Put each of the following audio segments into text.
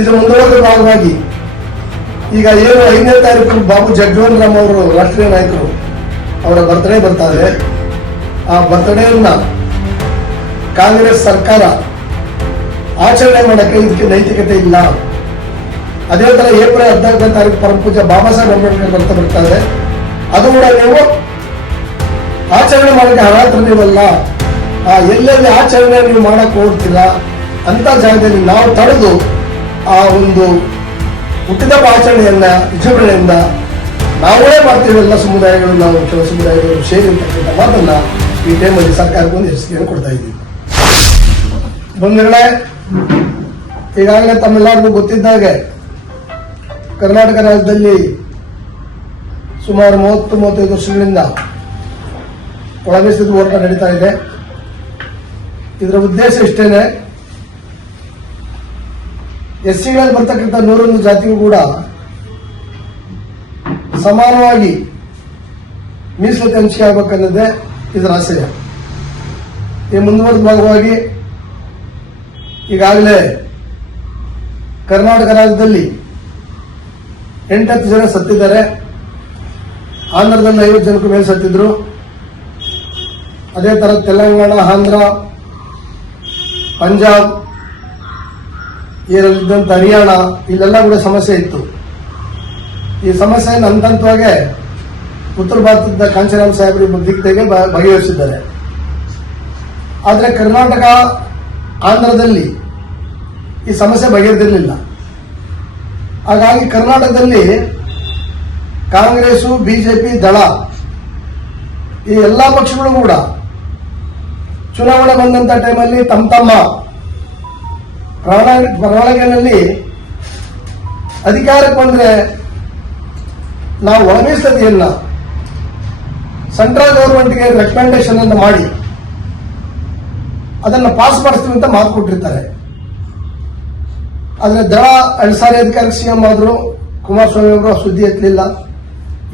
ಇದು ಮುಂದುವರೆದ ಭಾಗವಾಗಿ ಈಗ ಏನು 5ನೇ ತಾರೀಕು ಬಾಬು ಜಗಜೀವನ್ ರಾಮ್ ಅವರು ರಾಷ್ಟ್ರೀಯ ನಾಯಕರು ಅವರ ಬರ್ತ್ಡೇ ಬರ್ತಾ ಇದೆ. ಆ ಬರ್ತ್ಡೇಯನ್ನ ಕಾಂಗ್ರೆಸ್ ಸರ್ಕಾರ ಆಚರಣೆ ಮಾಡಕ್ಕೆ ಇದಕ್ಕೆ ನೈತಿಕತೆ ಇಲ್ಲ. ಅದೇ ತರ ಏಪ್ರಿಲ್ 14ನೇ ತಾರೀಕು ಪರಮ ಪೂಜ್ಯ ಬಾಬಾ ಸಾಹೇಬ್ ಅಂಬೇಡ್ಕರ್ ಬರ್ತಾ ಇದೆ. ಅದು ಕೂಡ ನೀವು ಆಚರಣೆ ಮಾಡಕ್ಕೆ ಅರ್ಹರಲ್ಲ. ಎಲ್ಲೆಲ್ಲಿ ಆಚರಣೆ ನೀವು ಮಾಡಕ್ ಹೋಗ್ತೀರಾ ಅಂತ ಜಾಗದಲ್ಲಿ ನಾವು ತಡೆದು ಆ ಒಂದು ಹುಟ್ಟಿದ ಆಚರಣೆಯನ್ನ ವಿಜೃಂಭಣೆಯಿಂದ ನಾವೇ ಮಾಡ್ತೀವಿ. ಎಲ್ಲ ಸಮುದಾಯಗಳು ನಾವು ಕೆಲವು ಸಮುದಾಯಗಳು ಸೇರಿ ಅಂತಕ್ಕಂಥ ಮಾತನ್ನ ಈ ಟೈಮಲ್ಲಿ ಸರ್ಕಾರಕ್ಕೆ ಒಂದು ಎಚ್ಚರಿಕೆಯನ್ನು ಕೊಡ್ತಾ ಇದ್ದೀವಿ. ಬಂಧುಗಳೇ, ಈಗಾಗಲೇ ತಮ್ಮೆಲ್ಲರಿಗೂ ಗೊತ್ತಿದ್ದಾಗೆ ಕರ್ನಾಟಕ ರಾಜ್ಯದಲ್ಲಿ ಸುಮಾರು 30-35 ವರ್ಷಗಳಿಂದ ಒಳಗಿಸಿದ ಹೋರಾಟ ನಡೀತಾ ಇದೆ. ಇದರ ಉದ್ದೇಶ ಇಷ್ಟೇನೆ, ಎಸ್ಸಿಗಳಲ್ಲಿ ಬರ್ತಕ್ಕಂಥ 101 ಜಾತಿಗೂ ಕೂಡ ಸಮಾನವಾಗಿ ಮೀಸಲಾತಿ ಹಂಚಿಕೆ ಆಗಬೇಕನ್ನೋದೇ ಇದರ ಆಶಯ. ಈ ಮುಂದುವರೆದ ಭಾಗವಾಗಿ ಈಗಾಗಲೇ ಕರ್ನಾಟಕ ರಾಜ್ಯದಲ್ಲಿ 8-10 ಜನ ಸತ್ತಿದ್ದಾರೆ. ಆಂಧ್ರದಲ್ಲಿ 50 ಜನಕ್ಕೂ ಮೇಲೆ ಸತ್ತಿದ್ರು. ಅದೇ ತರ ತೆಲಂಗಾಣ, ಆಂಧ್ರ, ಪಂಜಾಬ್, ಇದರಲ್ಲಿದ್ದಂಥ ಹರಿಯಾಣ, ಇಲ್ಲೆಲ್ಲ ಕೂಡ ಸಮಸ್ಯೆ ಇತ್ತು. ಈ ಸಮಸ್ಯೆಯನ್ನು ಹಂತವಾಗಿ ಉತ್ತರ ಭಾರತದ ಕಾಂಚೀರಾಮ್ ಸಾಹೇಬರು ದಿಕ್ಕಿಗೆ ಬಗೆಹರಿಸಿದ್ದಾರೆ. ಆದರೆ ಕರ್ನಾಟಕ, ಆಂಧ್ರದಲ್ಲಿ ಈ ಸಮಸ್ಯೆ ಬಗೆಹರಿದಿರಲಿಲ್ಲ. ಹಾಗಾಗಿ ಕರ್ನಾಟಕದಲ್ಲಿ ಕಾಂಗ್ರೆಸ್, ಬಿಜೆಪಿ, ದಳ ಈ ಎಲ್ಲಾ ಪಕ್ಷಗಳು ಕೂಡ ಚುನಾವಣೆ ಬಂದಂತ ಟೈಮಲ್ಲಿ ತಮ್ಮ ಪ್ರಣಾಳಿಕೆಯಲ್ಲಿ ಅಧಿಕಾರಕ್ಕೆ ಬಂದ್ರೆ ನಾವು ಒಳಮೀಸಲಾತಿಯನ್ನ ಸೆಂಟ್ರಲ್ ಗವರ್ಮೆಂಟ್ಗೆ ರೆಕಮೆಂಡೇಶನ್ ಅನ್ನು ಮಾಡಿ ಅದನ್ನು ಪಾಸ್ ಮಾಡಿಸ್ತೀವಿ ಅಂತ ಮಾತು ಕೊಟ್ಟಿರ್ತಾರೆ. ಆದ್ರೆ ದಳ 2 ಸಾರಿ ಅಧಿಕಾರಕ್ಕೆ ಸಿಎಂ ಆದ್ರು, ಕುಮಾರಸ್ವಾಮಿ ಅವರು ಆ ಸುದ್ದಿ ಎತ್ತಲಿಲ್ಲ.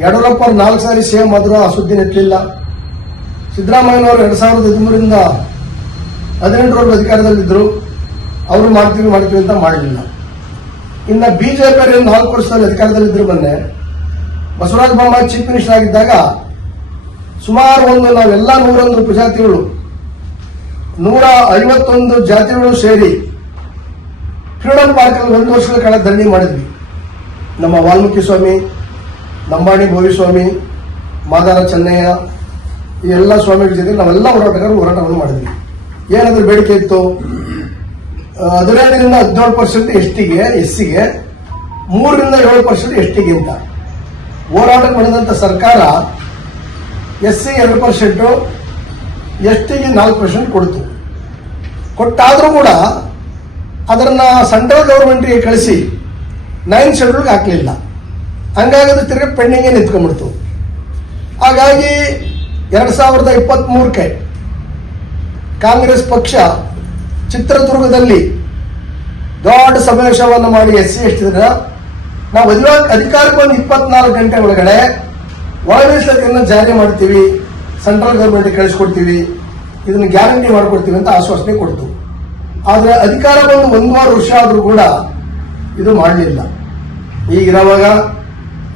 ಯಡಿಯೂರಪ್ಪ ಅವರು 4 ಸಾರಿ ಸಿಎಂ ಆದ್ರು, ಆ ಸುದ್ದಿನ ಎತ್ತಲಿಲ್ಲ. ಸಿದ್ದರಾಮಯ್ಯನವರು 2013ರಿಂದ 18ರವರೆಗೂ ಅಧಿಕಾರದಲ್ಲಿದ್ದರು, ಅವರು ಮಾಡ್ತೀವಿ ಅಂತ ಮಾಡಲಿಲ್ಲ. ಇನ್ನು ಬಿಜೆಪಿ 4 ವರ್ಷದಲ್ಲಿ ಅಧಿಕಾರದಲ್ಲಿದ್ದರು. ಮೊನ್ನೆ ಬಸವರಾಜ ಬೊಮ್ಮಾಯಿ ಚೀಫ್ ಮಿನಿಸ್ಟರ್ ಆಗಿದ್ದಾಗ ಸುಮಾರು ನಾವೆಲ್ಲ 101 ಉಪಜಾತಿಗಳು 151 ಜಾತಿಗಳು ಸೇರಿ ಫ್ರೀಡಂ ಪಾರ್ಕ್ ಅಲ್ಲಿ 1 ವರ್ಷಗಳ ಕಾಲ ಧರಣಿ ಮಾಡಿದ್ವಿ. ನಮ್ಮ ವಾಲ್ಮೀಕಿ ಸ್ವಾಮಿ, ಲಂಬಾಣಿ ಭೋವಿಸ್ವಾಮಿ, ಮಾದಾರ ಚೆನ್ನಯ್ಯ, ಈ ಎಲ್ಲ ಸ್ವಾಮಿಗಳ ಜೊತೆ ನಾವೆಲ್ಲ ಹೋರಾಟವನ್ನು ಮಾಡಿದ್ವಿ. ಏನಾದ್ರೂ ಬೇಡಿಕೆ ಇತ್ತು? 15ರಿಂದ 17% ಎಸ್ಟಿಗೆ, ಎಸ್ಸಿಗೆ 3ರಿಂದ 7% ಎಸ್ಟಿಗೆ ಅಂತ ಹೋರಾಟ ಮಾಡಿದಂತ ಸರ್ಕಾರ ಎಸ್ಸಿ 2%, ಎಸ್ಟಿಗೆ 4% ಕೊಡ್ತು. ಕೊಟ್ಟಾದ್ರೂ ಕೂಡ ಅದನ್ನ ಸೆಂಟ್ರಲ್ ಗವರ್ಮೆಂಟ್ಗೆ ಕಳಿಸಿ 9th ಶೆಡ್ಯೂಲ್ಗೆ ಹಾಕಲಿಲ್ಲ. ಹಂಗಾಗಿ ಅದು ತಿರುಗಿ ಪೆಂಡಿಂಗೇ ನಿಂತ್ಕೊಂಡ್ಬಿಡ್ತು. ಹಾಗಾಗಿ 2023ಕ್ಕೆ ಕಾಂಗ್ರೆಸ್ ಪಕ್ಷ ಚಿತ್ರದುರ್ಗದಲ್ಲಿ ದೊಡ್ಡ ಸಮಾವೇಶವನ್ನು ಮಾಡಿ ಎಸ್ಸಿ ಎಷ್ಟಿದ್ರೆ ನಾವು ಅಧಿಕಾರಕ್ಕೆ ಬಂದು 24 ಗಂಟೆ ಒಳಗಡೆ ಒಳ ಮೀಸಲಾತಿಯನ್ನು ಜಾರಿ ಮಾಡ್ತೀವಿ, ಸೆಂಟ್ರಲ್ ಗವರ್ಮೆಂಟ್ಗೆ ಕಳಿಸ್ಕೊಡ್ತೀವಿ, ಇದನ್ನು ಗ್ಯಾರಂಟಿ ಮಾಡಿಕೊಡ್ತೀವಿ ಅಂತ ಆಶ್ವಾಸನೆ ಕೊಡ್ತು. ಆದರೆ ಅಧಿಕಾರ ಬಂದು 1.5 ವರ್ಷ ಆದರೂ ಕೂಡ ಇದು ಮಾಡಲಿಲ್ಲ. ಈಗಿರುವಾಗ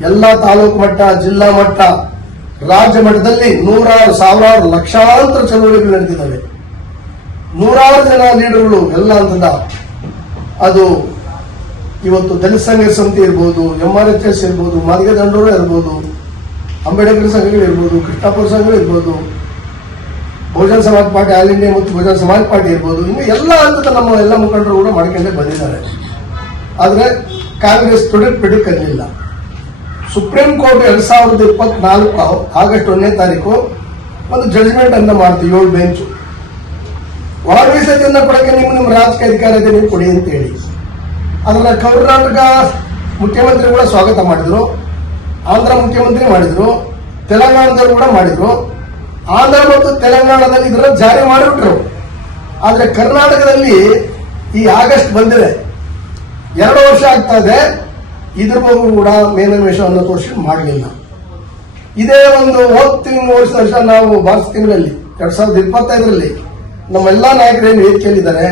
ಎಲ್ಲ ತಾಲೂಕು ಮಟ್ಟ, ಜಿಲ್ಲಾ ಮಟ್ಟ, ರಾಜ್ಯ ಮಟ್ಟದಲ್ಲಿ 100,000, 1,000, ಲಕ್ಷಾಂತರ ಚಳವಳಿಗಳು ನಡೆದಿದ್ದಾವೆ. 100,000 ಜನ ಲೀಡರ್ಗಳು ಎಲ್ಲ ಅಂತದ. ಅದು ಇವತ್ತು ದಲಿತ ಸಂಘರ್ಷ ಸಮಿತಿ ಇರ್ಬೋದು, MRHS ಇರ್ಬೋದು, ಮಾದಿಗ ದಂಡೋರು ಇರ್ಬೋದು, ಅಂಬೇಡ್ಕರ್ ಸಂಘಗಳು ಇರ್ಬೋದು, ಕೃಷ್ಣಪ್ಪ ಸಂಘಗಳು ಇರ್ಬೋದು, ಬಹುಜನ ಸಮಾಜ ಪಾರ್ಟಿ, ಆಲ್ ಇಂಡಿಯಾ ಮತ್ತು ಬಹುಜನ ಸಮಾಜ ಪಾರ್ಟಿ ಇರ್ಬೋದು, ಇನ್ನು ಎಲ್ಲ ಹಂತದ ನಮ್ಮ ಎಲ್ಲ ಮುಖಂಡರು ಕೂಡ ಮಾಡ್ಕೊಂಡೇ ಬಂದಿದ್ದಾರೆ. ಆದರೆ ಕಾಂಗ್ರೆಸ್ ತುಡಿಕ್ ಅನ್ನಲಿಲ್ಲ. ಸುಪ್ರೀಂ ಕೋರ್ಟ್ 2024 ಆಗಸ್ಟ್ 1ನೇ ತಾರೀಕು ಒಂದು ಜಡ್ಜ್ಮೆಂಟ್ ಅನ್ನ ಮಾಡ್ತೀವಿ, 7 ಬೆಂಚ್. ಒಳ ಮೀಸಲಾತಿಯನ್ನ ಕೊಡಕ್ಕೆ ನಿಮ್ಮ ರಾಜಕೀಯ ಅಧಿಕಾರ ಇದೆ, ನೀವು ಕೊಡಿ ಅಂತ ಹೇಳಿ ಅದನ್ನ ಕರ್ನಾಟಕ ಮುಖ್ಯಮಂತ್ರಿ ಕೂಡ ಸ್ವಾಗತ ಮಾಡಿದ್ರು, ಆಂಧ್ರ ಮುಖ್ಯಮಂತ್ರಿ ಮಾಡಿದ್ರು, ತೆಲಂಗಾಣದವರು ಕೂಡ ಮಾಡಿದ್ರು. ಆಂಧ್ರ ಮತ್ತು ತೆಲಂಗಾಣದಲ್ಲಿ ಇದನ್ನ ಜಾರಿ ಮಾಡಿಬಿಟ್ರು. ಆದ್ರೆ ಕರ್ನಾಟಕದಲ್ಲಿ ಈ ಆಗಸ್ಟ್ ಬಂದಿದೆ, 2 ವರ್ಷ ಆಗ್ತಾ ಇದೆ, ಇದ್ರ ಬಗ್ಗೆ ಕೂಡ ಮೇಲನ್ವೇಷವನ್ನು ತೋರಿಸಿ ಮಾಡಲಿಲ್ಲ. ಇದೇ ಒಂದು ವರ್ಷ ನಾವು ಮಾರ್ಚ್ ತಿಂಗಳಲ್ಲಿ 2025ರಲ್ಲಿ ನಮ್ಮೆಲ್ಲಾ ನಾಯಕರೇನು ವೇದಿಕೆಯಲ್ಲಿದ್ದಾರೆ,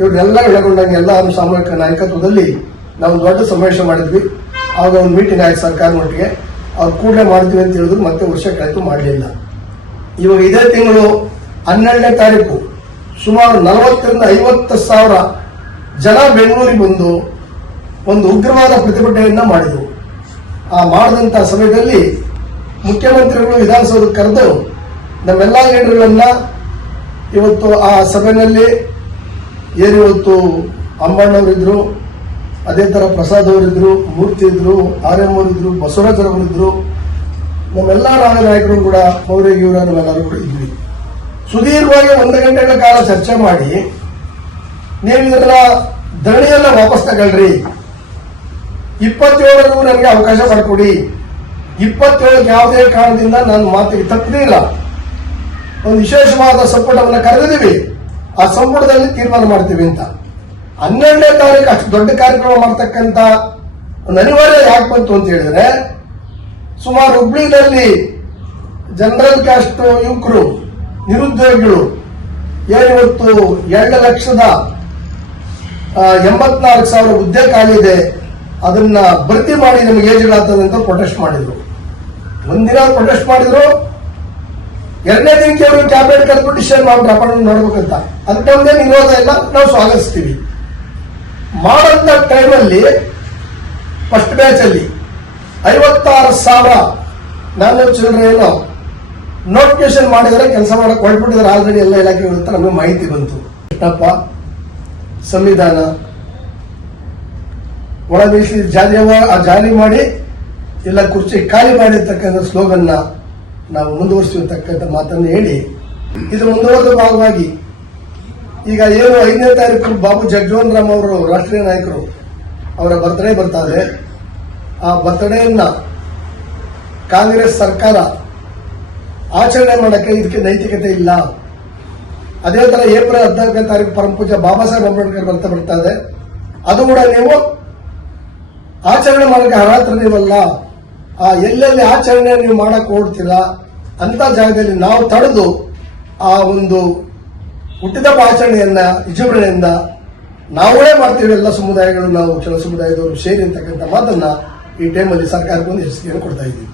ಇವರೆಲ್ಲ ಒಳಗೊಂಡಂಗೆ ಎಲ್ಲ ಸಾಮೂಹಿಕ ನಾಯಕತ್ವದಲ್ಲಿ ನಾವು ದೊಡ್ಡ ಸಮಾವೇಶ ಮಾಡಿದ್ವಿ. ಆಗ ಒಂದು ಮೀಟಿಂಗ್ ಆಯ್ತು ಸರ್ಕಾರ ಮಟ್ಟಿಗೆ, ಅವ್ರು ಕೂಡಲೇ ಮಾಡ್ತೀವಿ ಅಂತ ಹೇಳಿದ್ರು. ಮತ್ತೆ ವರ್ಷ ಕಳೆದು ಮಾಡಲಿಲ್ಲ. ಇವಾಗ ಇದೇ ತಿಂಗಳು 12ನೇ ತಾರೀಕು ಸುಮಾರು 40ರಿಂದ 50,000 ಜನ ಬೆಂಗಳೂರಿಗೆ ಬಂದು ಒಂದು ಉಗ್ರವಾದ ಪ್ರತಿಭಟನೆಯನ್ನ ಮಾಡಿದರು. ಆ ಮಾಡಿದಂತ ಸಮಯದಲ್ಲಿ ಮುಖ್ಯಮಂತ್ರಿಗಳು ವಿಧಾನಸೌಧಕ್ಕೆ ಕರೆದು ನಮ್ಮೆಲ್ಲ ಲೀಡರ್ಗಳನ್ನ ಇವತ್ತು ಆ ಸಭೆಯಲ್ಲಿ ಇವತ್ತು ಅಂಬಣ್ಣವರಿದ್ರು, ಅದೇ ತರ ಪ್ರಸಾದ್ ಅವರಿದ್ರು, ಮೂರ್ತಿ ಇದ್ರು, ಆರ್ಎಂ ಅವರಿದ್ರು, ಬಸವರಾಜರವರಿದ್ರು, ನಮ್ಮೆಲ್ಲ ನಾಯಕರು ಕೂಡ ಪೌರೇಗಿಯವರ ನಾವೆಲ್ಲರೂ ಕೂಡ ಇದ್ವಿ. ಸುದೀರ್ಘವಾಗಿ 1 ಗಂಟೆಗಳ ಕಾಲ ಚರ್ಚೆ ಮಾಡಿ ನೀವು ಇದನ್ನ ಧರಣಿಯನ್ನ ವಾಪಸ್ ತಗೊಳ್ರಿ, 27 ನನಗೆ ಅವಕಾಶ ಮಾಡಿಕೊಡಿ, 27 ಯಾವುದೇ ಕಾರಣದಿಂದ ನಾನು ಮಾತಿಗೆ ತಪ್ಪದಿಲ್ಲ. ಒಂದು ವಿಶೇಷವಾದ ಸಂಪುಟವನ್ನು ಕರೆದಿದ್ದೀವಿ, ಆ ಸಂಪುಟದಲ್ಲಿ ತೀರ್ಮಾನ ಮಾಡ್ತೀವಿ ಅಂತ. 12ನೇ ತಾರೀಕು ಅಷ್ಟು ದೊಡ್ಡ ಕಾರ್ಯಕ್ರಮ ಮಾಡ್ತಕ್ಕಂಥ ಒಂದು ಅನಿವಾರ್ಯ ಯಾಕೆ ಬಂತು ಅಂತ ಹೇಳಿದ್ರೆ, ಸುಮಾರು ಹುಬ್ಳಿನಲ್ಲಿ ಜನರಲ್ ಕ್ಯಾಸ್ಟ್ ಯುವಕರು ನಿರುದ್ಯೋಗಿಗಳು ಏನಿವತ್ತು 2,84,000 ಹುದ್ದೆ ಖಾಲಿ ಇದೆ, ಅದನ್ನ ಭರ್ತಿ ಮಾಡಿ ನಮಗೆ ಏಜ್ಗಳಾಗ್ತದೆ ಅಂತ ಪ್ರೊಟೆಸ್ಟ್ ಮಾಡಿದ್ರು. ಒಂದಿನ ಪ್ರೊಟೆಸ್ಟ್ ಮಾಡಿದ್ರು, 2ನೇ ದಿನಕ್ಕೆ ಅವರು ಕ್ಯಾಬಿನೆಟ್ ಕರೆದ್ಬಿಟ್ಟು ಡಿಸಿಷನ್ ಮಾಡ್ಬಿಟ್ಟು ಅಪಾಯಿಂಟ್ಮೆಂಟ್ ನೋಡ್ಬೇಕಂತ. ಅದಕ್ಕೆ ಒಂದೇ ವಿರೋಧ ಇಲ್ಲ, ನಾವು ಸ್ವಾಗತಿಸ್ತೀವಿ. ಮಾಡಂತ ಟೈಮಲ್ಲಿ ಫಸ್ಟ್ ಬ್ಯಾಚ್ ಅಲ್ಲಿ 56,000 ನಾನು ಚಿಲ್ಡ್ರೇನು ನೋಟಿಫಿಕೇಶನ್ ಮಾಡಿದರೆ ಕೆಲಸ ಮಾಡಕ್ಕೆ ಹೊರಟ್ಬಿಟ್ಟಿದ್ದಾರೆ ಆಲ್ರೆಡಿ ಎಲ್ಲ ಇಲಾಖೆಗಳು ಅಂತ ನಮಗೆ ಮಾಹಿತಿ ಬಂತು. ಕೃಷ್ಣಪ್ಪ ಸಂವಿಧಾನ ಒಳ ಮೀಸಲು ಜಾರಿ ಮಾಡಿ ಎಲ್ಲ ಕುರ್ಚಿ ಖಾಲಿ ಮಾಡಿರ್ತಕ್ಕಂಥ ಸ್ಲೋಗನ್ನ ನಾವು ಮುಂದುವರಿಸಿರ್ತಕ್ಕಂಥ ಮಾತನ್ನು ಹೇಳಿ, ಇದು ಮುಂದುವರೆದ ಭಾಗವಾಗಿ ಈಗ ಏನು 5ನೇ ತಾರೀಕು ಬಾಬು ಜಗಜೀವನ್ ರಾಮ್ ಅವರು ರಾಷ್ಟ್ರೀಯ ನಾಯಕರು ಅವರ ಬರ್ತ್ಡೇ ಬರ್ತಾ ಇದೆ. ಆ ಬರ್ತ್ಡೇಯನ್ನ ಕಾಂಗ್ರೆಸ್ ಸರ್ಕಾರ ಆಚರಣೆ ಮಾಡಕ್ಕೆ ಇದಕ್ಕೆ ನೈತಿಕತೆ ಇಲ್ಲ. ಅದೇ ತರ ಏಪ್ರಿಲ್ 14ನೇ ತಾರೀಕು ಪರಮ ಪೂಜ್ಯ ಬಾಬಾ ಸಾಹೇಬ್ ಅಂಬೇಡ್ಕರ್ ಬರ್ತಾ ಇದೆ, ಅದು ಕೂಡ ನೀವು ಆಚರಣೆ ಮಾಡಕ್ಕೆ ಅರ್ಹತ್ರ ನೀವಲ್ಲ. ಆ ಎಲ್ಲೆಲ್ಲಿ ಆಚರಣೆ ನೀವು ಮಾಡಕ್ ಹೋಗ್ತೀರಾ ಅಂತ ಜಾಗದಲ್ಲಿ ನಾವು ತಡೆದು ಆ ಒಂದು ಹುಟ್ಟಿದಬ್ಬ ಆಚರಣೆಯನ್ನ ವಿಜೃಂಭಣೆಯಿಂದ ನಾವೇ ಮಾಡ್ತೀವಿ. ಎಲ್ಲ ಸಮುದಾಯಗಳು, ನಾವು ಕೆಲ ಸಮುದಾಯದವರು ಸೇರಿ ಅಂತಕ್ಕಂಥ ಮಾತನ್ನ ಈ ಟೈಮಲ್ಲಿ ಸರ್ಕಾರಕ್ಕೆ ಒಂದು ಎಚ್ಚರಿಕೆಯನ್ನು ಕೊಡ್ತಾ ಇದ್ದೀವಿ.